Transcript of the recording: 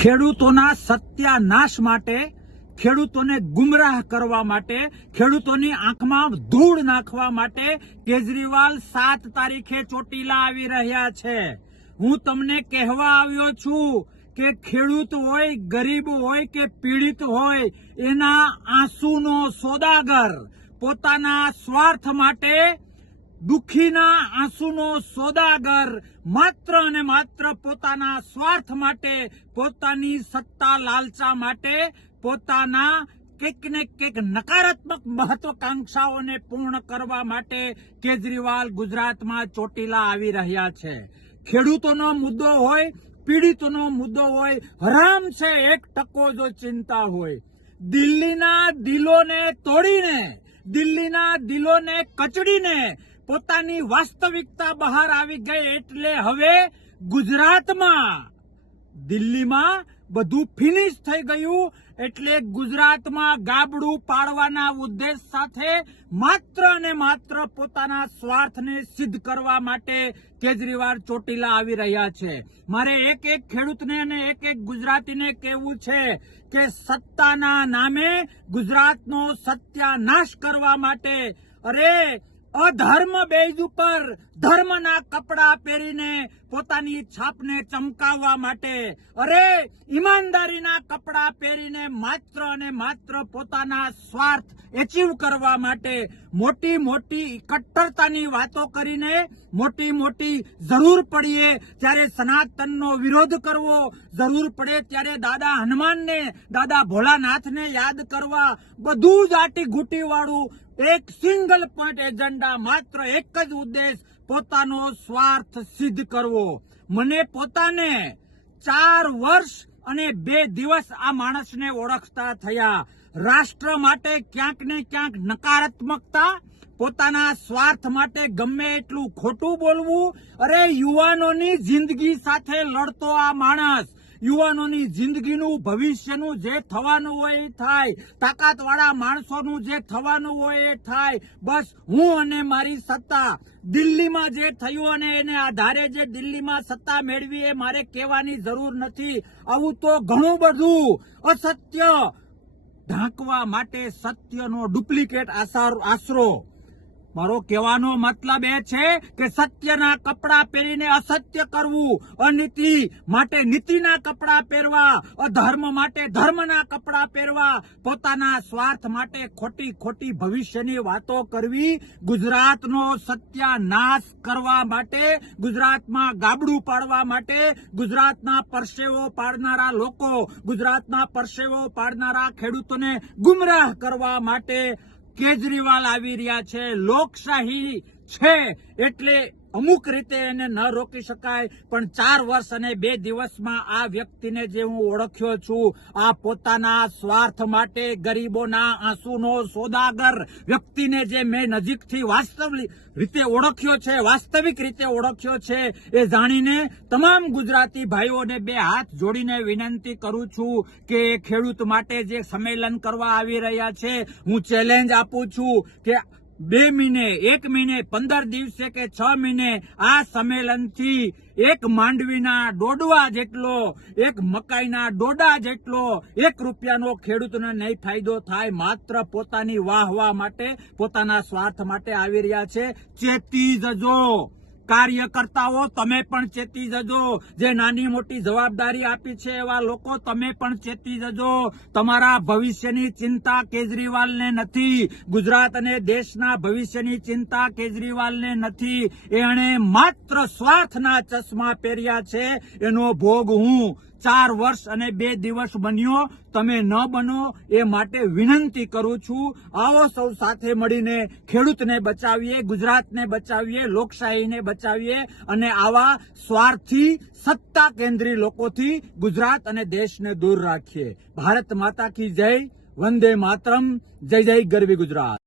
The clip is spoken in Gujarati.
ખેડૂતોના સત્યાનાશ માટે, ખેડૂતોને ગુમરાહ કરવા માટે, ખેડૂતોની આંખમાં ધૂળ નાખવા માટે કેજરીવાલ 7 તારીખે ચોટીલા આવી રહ્યા છે। હું તમને કહેવા આવ્યો છું કે ખેડૂત હોય, ગરીબ હોય કે પીડિત હોય, એના આંસુનો સોદાગર, પોતાના સ્વાર્થ માટે દુઃખીના આંસુનો સોદાગર, માત્ર અને માત્ર પોતાના સ્વાર્થ માટે, પોતાની સત્તા લાલચા માટે, પોતાના કંઈક ને કંઈક નકારાત્મક મહત્વાકાંક્ષાઓને પૂર્ણ કરવા માટે કેજરીવાલ ગુજરાતમાં ચોટીલા આવી રહ્યા છે। ખેડૂતોનો મુદ્દો હોય, પીડિતોનો મુદ્દો હોય, હરામ છે 1% જો ચિંતા હોય। દિલ્હીના દિલોને તોડીને, દિલ્હીના દિલોને કચડીને પોતાની વાસ્તવિકતા બહાર આવી ગઈ એટલે હવે ગુજરાતમાં, દિલ્હીમાં બધું ફિનિશ થઈ ગયું એટલે ગુજરાતમાં ગાબડું પાડવાના ઉદ્દેશ સાથે માત્ર અને માત્ર પોતાના સ્વાર્થને સિદ્ધ કરવા માટે કેજરીવાલ ચોટીલા આવી રહ્યા છે। મારે એક એક ખેડૂતને અને એક એક ગુજરાતીને કહેવું છે કે સત્તાના નામે ગુજરાતનો સત્યાનાશ કરવા માટે, અરે અધર્મ બેઝ ઉપર ધર્મના કપડા પહેરીને પોતાની છાપને ચમકાવવા માટે, અરે ઈમાનદારીના કપડા પહેરીને માત્ર અને માત્ર પોતાના સ્વાર્થ એચીવ કરવા માટે મોટી મોટી કટ્ટરતાની વાતો કરીને, મોટી મોટી જરૂર પડીએ ત્યારે સનાતનનો વિરોધ કરવો, જરૂર પડે ત્યારે દાદા હનુમાનને, દાદા ભોળાનાથને યાદ કરવા, બધું જ આટી ઘૂંટી વાળું એક સિંગલ પોઈન્ટ એજન્ડા, માત્ર એક જ ઉદ્દેશ, પોતાનો સ્વાર્થ સિદ્ધ કરવો। મને પોતાને 4 વર્ષ અને 2 દિવસ આ માણસને ઓળખતા થયા। રાષ્ટ્ર માટે ક્યાંક ને ક્યાંક નકારાત્મકતા, પોતાના સ્વાર્થ માટે ગમે એટલું ખોટું બોલવું, અરે યુવાનોની જિંદગી સાથે લડતો આ માણસ, યુવાનોની જિંદગીનું, ભવિષ્યનું જે થવાનું હોય એ થાય, તાકાતવાળા માણસોનું જે થવાનું હોય એ થાય। બસ હું અને મારી સત્તા, દિલ્હીમાં જે થયું અને એને આધારે જે દિલ્હીમાં સત્તા મેળવી એ મારે કહેવાની જરૂર નથી। આવું તો ઘણું બધું અસત્ય ઢાંકવા માટે સત્યનો ડુપ્લિકેટ આશરો। મારો કહેવાનો મતલબ એ છે કે સત્યના કપડા પહેરીને અસત્ય કરવું, અનીતિ માટે નીતિના કપડા પહેરવા, અધર્મ માટે ધર્મના કપડા પહેરવા, પોતાના સ્વાર્થ માટે ખોટી ખોટી ભવિષ્યની વાતો કરવી, ગુજરાતનો સત્યાનાશ કરવા માટે, ગુજરાતમાં ગાબડું પાડવા માટે, ગુજરાતના પરસેવો પાડનારા લોકો, ગુજરાતના પરસેવો પાડનારા ખેડૂતોને ગુમરાહ કરવા માટે કેજરીવાલ આવી રહ્યા છે। લોકશાહી છે એટલે અમુક રીતે એને ન રોકી શકાય, પણ 4 વર્ષ અને 2 દિવસમાં આ વ્યક્તિને જે હું ઓળખ્યો છું, આ પોતાના સ્વાર્થ માટે ગરીબોના આંસુનો સોદાગર વ્યક્તિને જે મેં નજીકથી વાસ્તવિક રીતે ઓળખ્યો છે એ જાણીને તમામ ગુજરાતી ભાઈઓને 2 હાથ જોડીને વિનંતી કરું છું કે ખેડૂત માટે જે સંમેલન કરવા આવી રહ્યા છે, હું ચેલેન્જ આપું છું કે 2 મહિને, 1 મહિને, 15 દિવસે કે 6 મહિને આ સંમેલનથી એક માંડવીના ડોડવા જેટલો, એક મકાઈના ડોડા જેટલો 1 રૂપિયાનો ખેડૂતને નહીં ફાયદો થાય, માત્ર પોતાની વાહવા માટે, પોતાના સ્વાર્થ માટે આવી રહ્યા છે। ચેતી જજો કાર્યકર્તાઓ, તમે પણ ચેતી જજો, જે નાની મોટી જવાબદારી આપી છે એવા લોકો તમે પણ ચેતી જજો। તમારા ભવિષ્યની ચિંતા કેજરીવાલને નથી, ગુજરાત અને દેશના ભવિષ્યની ચિંતા કેજરીવાલને નથી, એણે માત્ર સ્વાર્થના ચશ્મા પહેર્યા છે। એનો ભોગ હું 4 વર્ષ અને 2 દિવસ બન્યો, તમે ન બનો એ માટે વિનંતી કરું છું। આવો સૌ સાથે મળીને ખેડૂતને બચાવીએ, ગુજરાતને બચાવીએ, લોકશાહીને બચાવીએ અને આવા સ્વાર્થી સત્તા કેન્દ્રી લોકોથી ગુજરાત અને દેશને દૂર રાખીએ। ભારત માતા કી જય, વંદે માતરમ, જય જય ગરવી ગુજરાત।